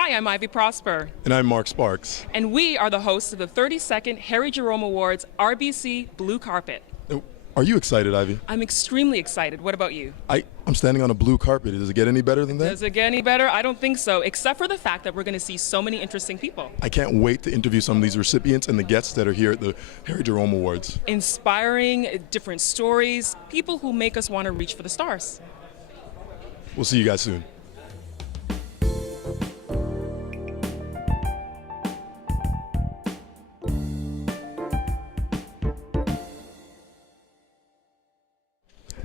Hi, I'm Ivy Prosper. And I'm Mark Sparks. And we are the hosts of the 32nd Harry Jerome Awards RBC Blue Carpet. Are you excited, Ivy? I'm extremely excited. What about you? I'm standing on a blue carpet. Does it get any better than that? Does it get any better? I don't think so, except for the fact that we're going to see so many interesting people. I can't wait to interview some of these recipients and the guests that are here at the Harry Jerome Awards. Inspiring, different stories, people who make us want to reach for the stars. We'll see you guys soon.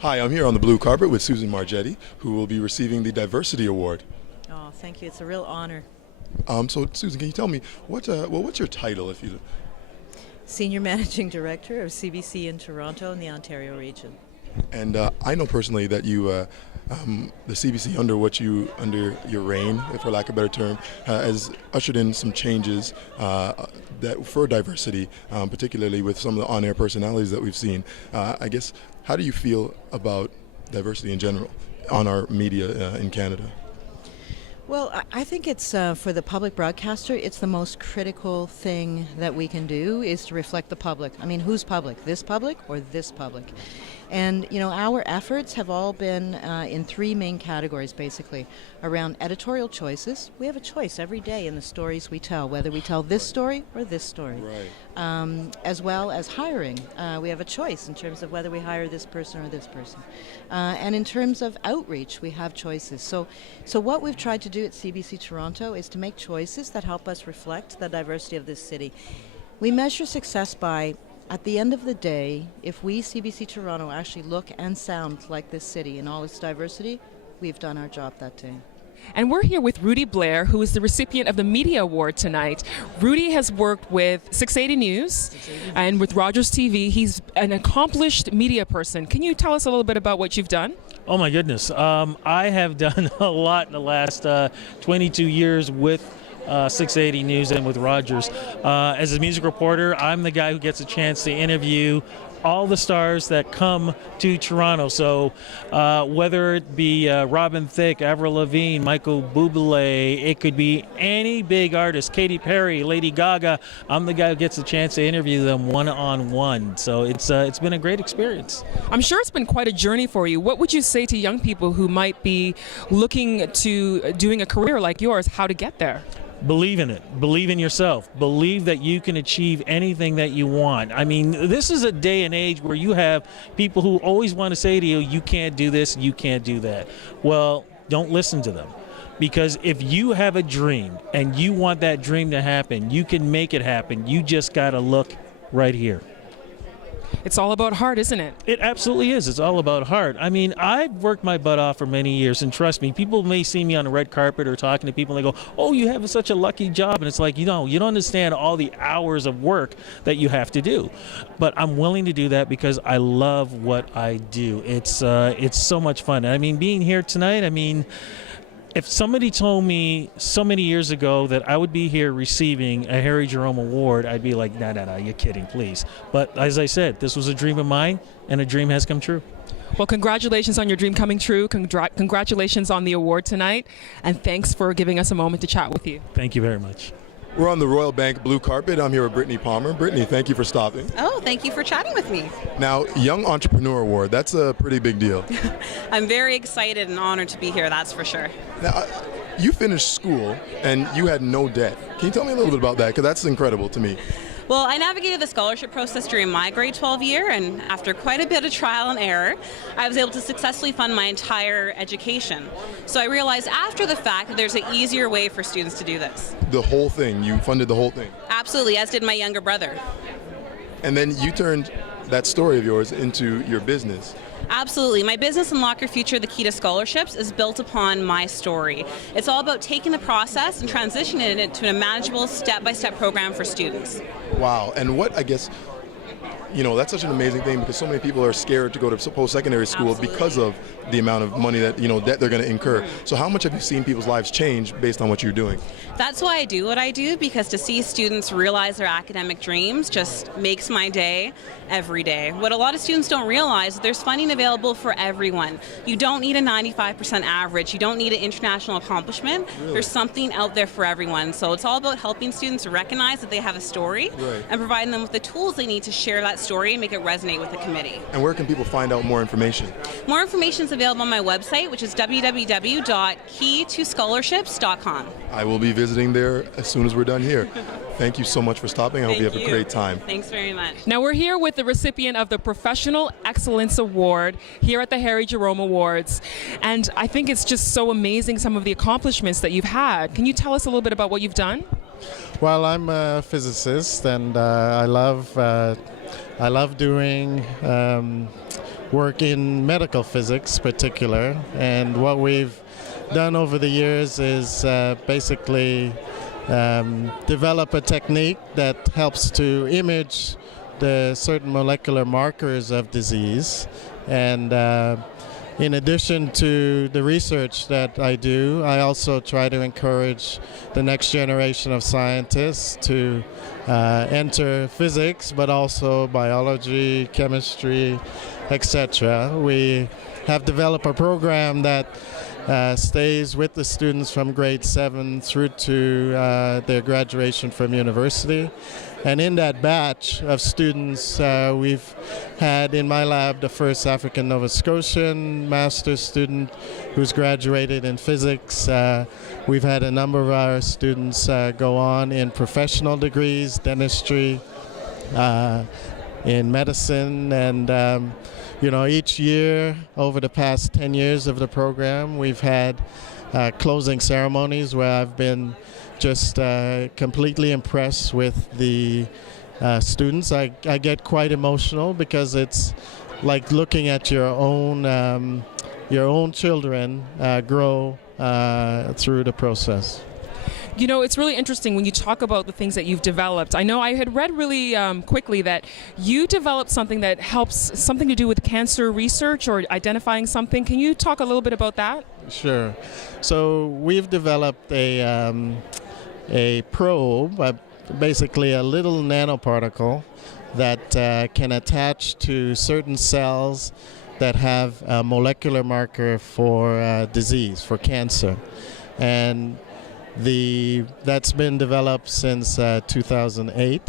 Hi, I'm here on the blue carpet with Susan Marchetti, who will be receiving the Diversity Award. Oh, thank you. It's a real honor. So, Susan, can you tell me what's your title, if you? Senior Managing Director of CBC in Toronto in the Ontario region. And I know personally that you, the CBC under your reign, for lack of a better term, has ushered in some changes that for diversity, particularly with some of the on-air personalities that we've seen. I guess, how do you feel about diversity in general on our media in Canada? Well, I think it's for the public broadcaster, it's the most critical thing that we can do is to reflect the public. I mean, who's public? This public or this public? And, you know, our efforts have all been in three main categories, basically. Around editorial choices. We have a choice every day in the stories we tell, whether we tell this story or this story. Right. As well as hiring. We have a choice in terms of whether we hire this person or this person. And in terms of outreach, we have choices. So what we've tried to do at CBC Toronto is to make choices that help us reflect the diversity of this city. We measure success by, at the end of the day, if we, CBC Toronto, actually look and sound like this city in all its diversity, we've done our job that day. And we're here with Rudy Blair, who is the recipient of the Media Award tonight. Rudy has worked with 680 News and with Rogers TV. He's an accomplished media person. Can you tell us a little bit about what you've done? Oh my goodness. I have done a lot in the last 22 years with 680 News and with Rogers. As a music reporter, I'm the guy who gets a chance to interview all the stars that come to Toronto. So whether it be Robin Thicke, Avril Lavigne, Michael Bublé, it could be any big artist, Katy Perry, Lady Gaga, I'm the guy who gets a chance to interview them one-on-one. So it's been a great experience. I'm sure it's been quite a journey for you. What would you say to young people who might be looking to doing a career like yours, how to get there? Believe in it. Believe in yourself. Believe that you can achieve anything that you want. I mean, this is a day and age where you have people who always want to say to you, you can't do this, you can't do that. Well, don't listen to them. Because if you have a dream and you want that dream to happen, you can make it happen. You just got to look right here. It's all about heart, isn't it? It absolutely is. It's all about heart. I mean, I've worked my butt off for many years, and trust me, people may see me on the red carpet or talking to people, and they go, oh, you have such a lucky job. And it's like, you don't understand all the hours of work that you have to do. But I'm willing to do that because I love what I do. It's so much fun. I mean, being here tonight, I mean, if somebody told me so many years ago that I would be here receiving a Harry Jerome Award, I'd be like, no, you're kidding, please. But as I said, this was a dream of mine, and a dream has come true. Well, congratulations on your dream coming true. Congratulations on the award tonight, and thanks for giving us a moment to chat with you. Thank you very much. We're on the Royal Bank blue carpet. I'm here with Brittany Palmer. Brittany, thank you for stopping. Oh, thank you for chatting with me. Now, Young Entrepreneur Award, that's a pretty big deal. I'm very excited and honored to be here, that's for sure. Now, you finished school and you had no debt. Can you tell me a little bit about that? Because that's incredible to me. Well, I navigated the scholarship process during my grade 12 year, and after quite a bit of trial and error, I was able to successfully fund my entire education. So I realized after the fact that there's an easier way for students to do this. The whole thing, you funded the whole thing? Absolutely, as did my younger brother. And then you turned that story of yours into your business. Absolutely. My business Unlock Your Future, the Key to Scholarships, is built upon my story. It's all about taking the process and transitioning it to a manageable step-by-step program for students. Wow. And what, I guess, that's such an amazing thing because so many people are scared to go to post-secondary school Absolutely. because of the amount of money that that they're going to incur. So how much have you seen people's lives change based on what you're doing? That's why I do what I do, because to see students realize their academic dreams just makes my day every day. What a lot of students don't realize is there's funding available for everyone. You don't need a 95% average. You don't need an international accomplishment. Really? There's something out there for everyone. So it's all about helping students recognize that they have a story Right. and providing them with the tools they need to share that story and make it resonate with the committee. And where can people find out more information? More information is available on my website, which is www.keytoscholarships.com. I will be visiting there as soon as we're done here. Thank you so much for stopping. I hope you have a great time. Thanks very much. Now we're here with the recipient of the Professional Excellence Award here at the Harry Jerome Awards. And I think it's just so amazing some of the accomplishments that you've had. Can you tell us a little bit about what you've done? Well, I'm a physicist, and I love doing work in medical physics, particular. And what we've done over the years is basically develop a technique that helps to image the certain molecular markers of disease. And in addition to the research that I do, I also try to encourage the next generation of scientists to enter physics, but also biology, chemistry, etc. We have developed a program that stays with the students from grade 7 through to their graduation from university. And in that batch of students, we've had in my lab the first African Nova Scotian master's student who's graduated in physics. We've had a number of our students go on in professional degrees, dentistry, in medicine, and each year over the past 10 years of the program, we've had closing ceremonies where I've been just completely impressed with the students. I get quite emotional because it's like looking at your own children grow through the process. It's really interesting when you talk about the things that you've developed. I know I had read really quickly that you developed something that helps, something to do with cancer research or identifying something. Can you talk a little bit about that? Sure. So we've developed a probe, basically a little nanoparticle that can attach to certain cells that have a molecular marker for disease, for cancer. And that's been developed since 2008,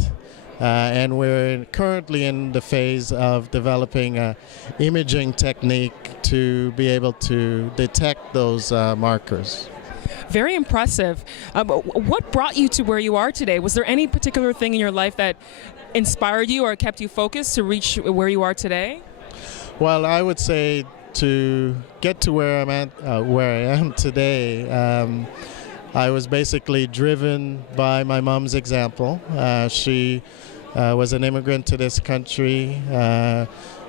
and we're currently in the phase of developing an imaging technique to be able to detect those markers. Very impressive. What brought you to where you are today? Was there any particular thing in your life that inspired you or kept you focused to reach where you are today? Well, I would say to get to where I am today, I was basically driven by my mom's example. She was an immigrant to this country,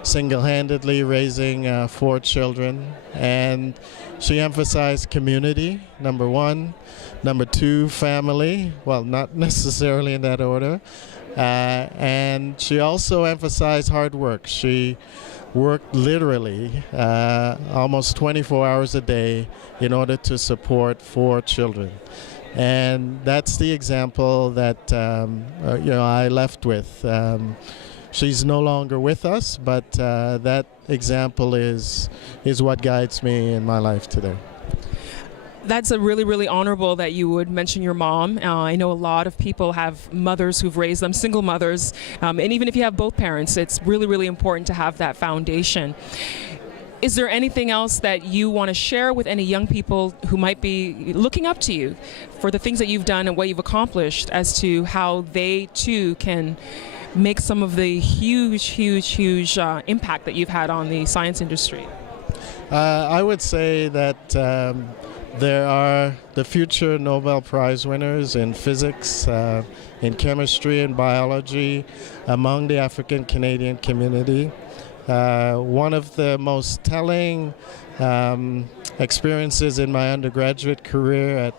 single-handedly raising 4 children, and she emphasized community, number 1. Number 2, family, well, not necessarily in that order. And she also emphasized hard work. She worked literally almost 24 hours a day in order to support 4 children. And that's the example that I left with. She's no longer with us, but that example is what guides me in my life today. That's a really, really honorable that you would mention your mom. I know a lot of people have mothers who've raised them, single mothers, and even if you have both parents, it's really, really important to have that foundation. Is there anything else that you want to share with any young people who might be looking up to you for the things that you've done and what you've accomplished as to how they too can make some of the huge impact that you've had on the science industry? I would say that there are the future Nobel Prize winners in physics, in chemistry and biology among the African Canadian community. One of the most telling experiences in my undergraduate career at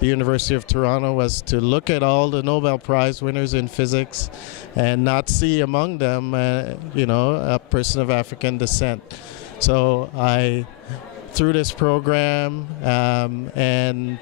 the University of Toronto was to look at all the Nobel Prize winners in physics and not see among them, a person of African descent. So through this program and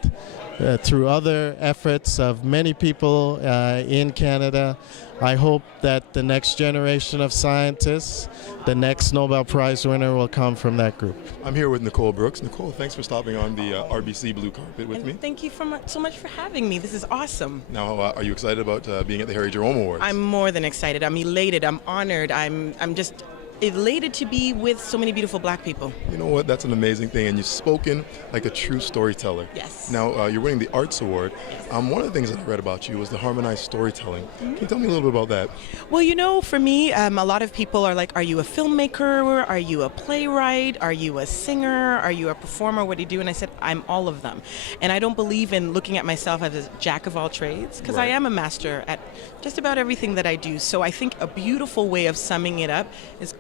through other efforts of many people in Canada, I hope that the next generation of scientists, the next Nobel Prize winner, will come from that group. I'm here with Nicole Brooks. Nicole, thanks for stopping on the RBC Blue Carpet with me. Thank you so much for having me. This is awesome. Now, are you excited about being at the Harry Jerome Awards? I'm more than excited. I'm elated. I'm honored. I'm just elated to be with so many beautiful black people. You know what? That's an amazing thing, and you've spoken like a true storyteller. Yes. Now, you're winning the Arts Award. Yes. One of the things that I read about you was the harmonized storytelling. Can you tell me a little bit about that? Well, for me, a lot of people are like, are you a filmmaker? Are you a playwright? Are you a singer? Are you a performer? What do you do? And I said, I'm all of them. And I don't believe in looking at myself as a jack of all trades, because I Right. am a master at just about everything that I do. So I think a beautiful way of summing it up is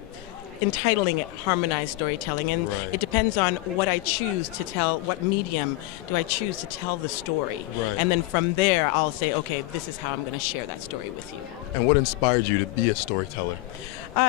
entitling it harmonized storytelling, and Right. it depends on what I choose to tell, what medium do I choose to tell the story, Right. and then from there I'll say, okay, this is how I'm going to share that story with you. And what inspired you to be a storyteller?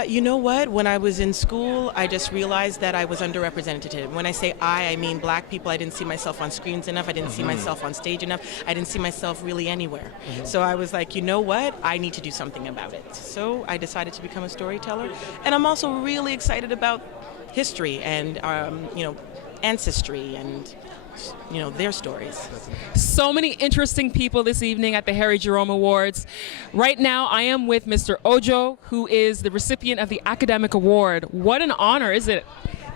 You know what? When I was in school, I just realized that I was underrepresented. When I say I mean black people. I didn't see myself on screens enough. I didn't see myself on stage enough. I didn't see myself really anywhere. So I was like, you know what? I need to do something about it. So I decided to become a storyteller. And I'm also really excited about history and, ancestry and, their stories. So many interesting people this evening at the Harry Jerome Awards. Right now, I am with Mr. Ojo, who is the recipient of the Academic Award. What an honor, is it?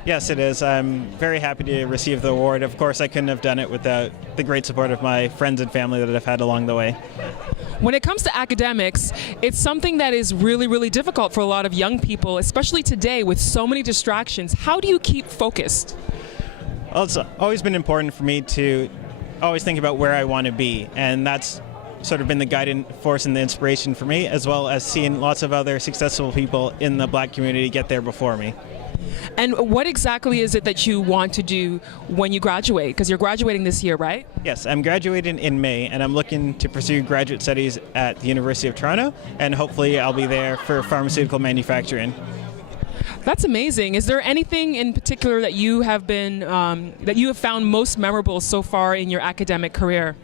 Yes, it is. I'm very happy to receive the award. Of course, I couldn't have done it without the great support of my friends and family that I've had along the way. When it comes to academics, it's something that is really, really difficult for a lot of young people, especially today with so many distractions. How do you keep focused? Well, it's always been important for me to always think about where I want to be, and that's sort of been the guiding force and the inspiration for me, as well as seeing lots of other successful people in the black community get there before me. And what exactly is it that you want to do when you graduate? Because you're graduating this year, right? Yes, I'm graduating in May, and I'm looking to pursue graduate studies at the University of Toronto, and hopefully I'll be there for pharmaceutical manufacturing. That's amazing. Is there anything in particular that you have found most memorable so far in your academic career?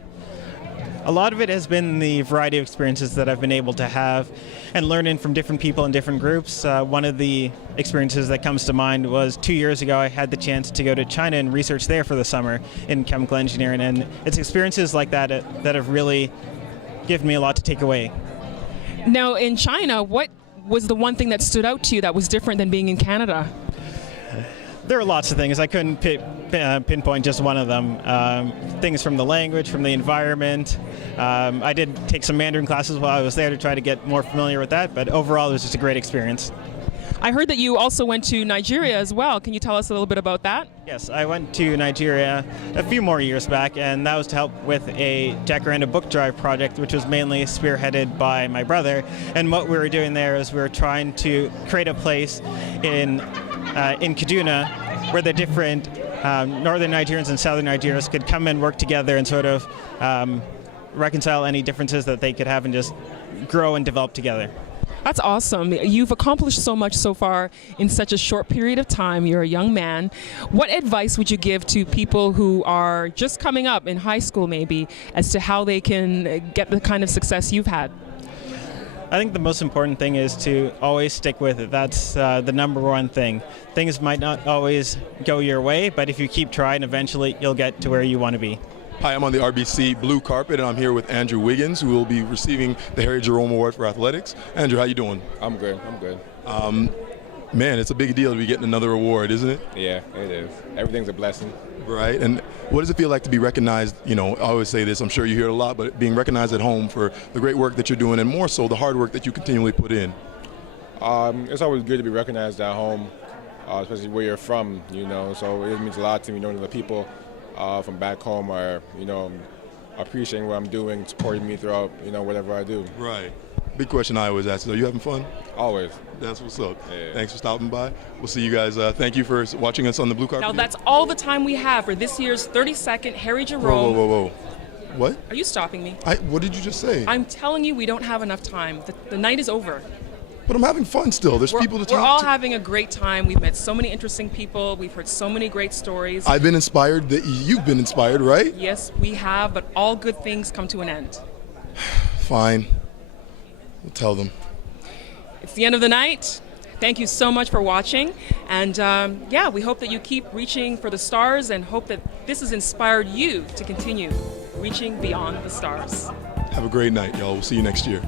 A lot of it has been the variety of experiences that I've been able to have and learning from different people in different groups. One of the experiences that comes to mind was 2 years ago I had the chance to go to China and research there for the summer in chemical engineering, and it's experiences like that that have really given me a lot to take away. Now, in China, what was the one thing that stood out to you that was different than being in Canada? There are lots of things. I couldn't pinpoint just one of them. Things from the language, from the environment. I did take some Mandarin classes while I was there to try to get more familiar with that, but overall it was just a great experience. I heard that you also went to Nigeria as well. Can you tell us a little bit about that? Yes, I went to Nigeria a few more years back, and that was to help with a Jacaranda book drive project, which was mainly spearheaded by my brother. And what we were doing there is we were trying to create a place in Kaduna where the different northern Nigerians and southern Nigerians could come and work together and sort of reconcile any differences that they could have and just grow and develop together. That's awesome. You've accomplished so much so far in such a short period of time. You're a young man. What advice would you give to people who are just coming up in high school maybe as to how they can get the kind of success you've had? I think the most important thing is to always stick with it. That's the number one thing. Things might not always go your way, but if you keep trying, eventually you'll get to where you want to be. Hi, I'm on the RBC Blue Carpet, and I'm here with Andrew Wiggins, who will be receiving the Harry Jerome Award for Athletics. Andrew, how you doing? I'm good. Man, it's a big deal to be getting another award, isn't it? Yeah, it is. Everything's a blessing. Right. And what does it feel like to be recognized? You know, I always say this, I'm sure you hear it a lot, but being recognized at home for the great work that you're doing, and more so the hard work that you continually put in. It's always good to be recognized at home, especially where you're from, so it means a lot to me knowing that the people from back home are, appreciating what I'm doing, supporting me throughout, whatever I do. Right. Big question I always ask, are you having fun? Always. That's what's up. Yeah. Thanks for stopping by. We'll see you guys. Thank you for watching us on the Blue Carpet. Now, that's all the time we have for this year's 32nd Harry Jerome. Whoa. What? Are you stopping me? What did you just say? I'm telling you we don't have enough time. The night is over. But I'm having fun still. There's people to talk to. We're all having a great time. We've met so many interesting people. We've heard so many great stories. I've been inspired. You've been inspired, right? Yes, we have, but all good things come to an end. Fine. We'll tell them. It's the end of the night. Thank you so much for watching. And yeah, we hope that you keep reaching for the stars and hope that this has inspired you to continue reaching beyond the stars. Have a great night, y'all. We'll see you next year.